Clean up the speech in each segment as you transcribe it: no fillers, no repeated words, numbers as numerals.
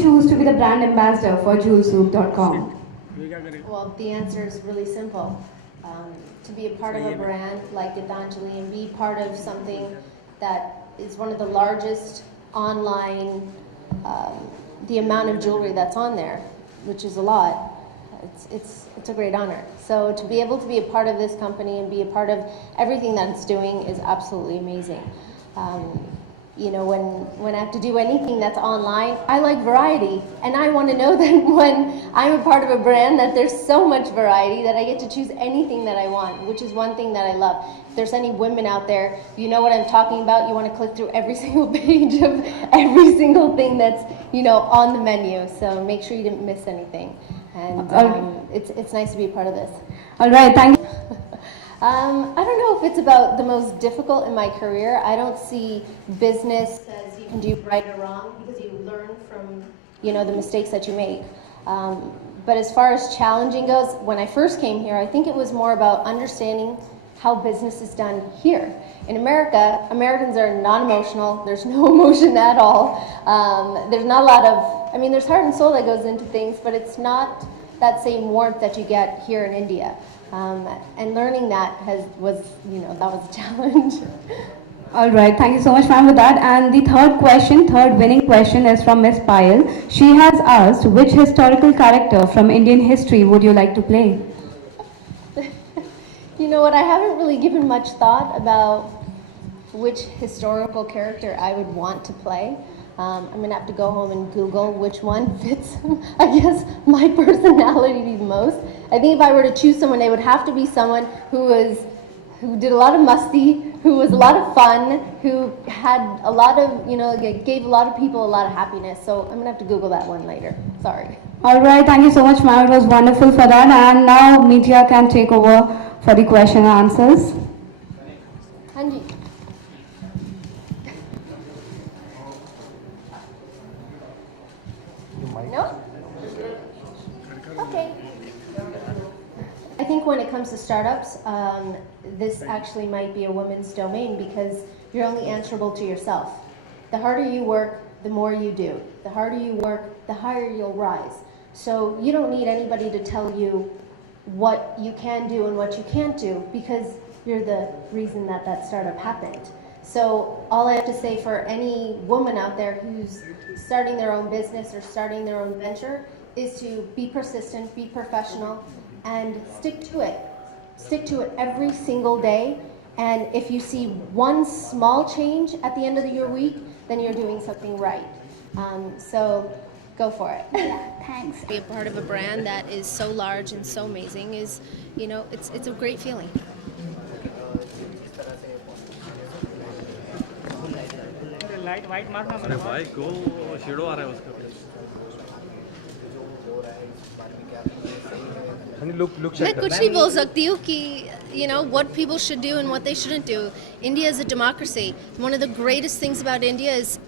choose to be the brand ambassador for jewelsouk.com? Well, the answer is really simple. To be a part of a brand like Gitanjali and be part of something that is one of the largest online, the amount of jewelry that's on there, which is a lot, it's a great honor. So to be able to be a part of this company and be a part of everything that it's doing is absolutely amazing. You know, when I have to do anything that's online, I like variety, and I want to know that when I'm a part of a brand that there's so much variety that I get to choose anything that I want, which is one thing that I love. If there's any women out there, you know what I'm talking about, you want to click through every single page of every single thing that's, you know, on the menu, so make sure you didn't miss anything. And it's nice to be a part of this. All right, thank you. I don't know if it's about the most difficult in my career. I don't see business as you can do right or wrong because you learn from, you know, the mistakes that you make. But as far as challenging goes, when I first came here, I think it was more about understanding how business is done here. In America, Americans are non-emotional. There's no emotion at all. There's not a lot of, I mean, there's heart and soul that goes into things, but it's not that same warmth that you get here in India. And learning that was a challenge. All right, thank you so much, ma'am, for that. And the third winning question is from Miss Payal. She has asked, which historical character from Indian history would you like to play? You know what, I haven't really given much thought about which historical character I would want to play. I'm going to have to go home and Google which one fits, I guess, my personality the most. I think if I were to choose someone, it would have to be someone who did a lot of musty, who was a lot of fun, who had a lot of, you know, gave a lot of people a lot of happiness. So I'm going to have to Google that one later. Sorry. All right, thank you so much, ma'am. It was wonderful for that. And now media can take over for the question and answers. Hanji. No? Okay. I think when it comes to startups, this actually might be a woman's domain because you're only answerable to yourself. The harder you work, the more you do. The harder you work, the higher you'll rise. So you don't need anybody to tell you what you can do and what you can't do because you're the reason that that startup happened. So all I have to say for any woman out there who's starting their own business or starting their own venture is to be persistent, be professional, and stick to it. Stick to it every single day. And if you see one small change at the end of your week, then you're doing something right. So go for it. Yeah, thanks. Be a part of a brand that is so large and so amazing is, you know, it's a great feeling. अरे भाई को shadow आ रहा है उसका मैं कुछ नहीं बोल सकती हूँ कि you know what people should do and what they shouldn't do. India is a democracy. One of the greatest things about India is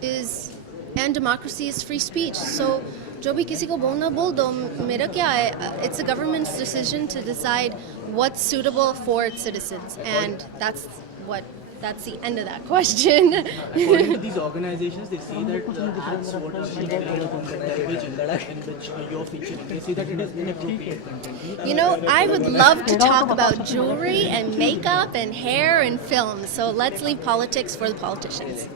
and democracy is free speech. So जो भी किसी को बोलना बोल दो मेरा क्या है it's a government's decision to decide what's suitable for its citizens and that's the end of that question. According to these organizations, they say that the ads what are being in which you're featuring, they say that it is inappropriate content. You know, I would love to talk about jewelry and makeup and hair and film. So let's leave politics for the politicians.